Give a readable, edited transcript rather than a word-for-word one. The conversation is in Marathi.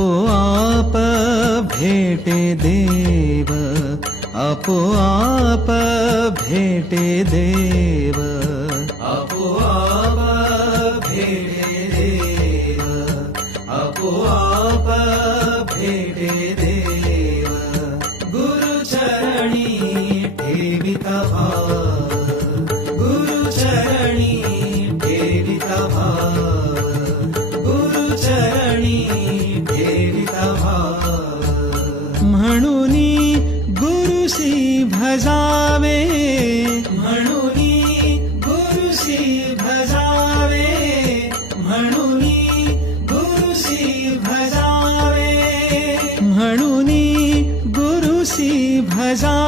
आपोआप भेटे देव, आपोआप भेटे देव, आपोआप भेटे देव, आपोआप भेटे देव. गुरुचरणी ठेविता भाव, गुरुचरणी ठेविता भाव, गुरुचरणी ठेविता भाव. म्हणूनी गुरुसी भजावे, म्हणूनी गुरुसी भजावे, म्हणूनी गुरुसी भजावे, म्हणूनी गुरुसी भजावे.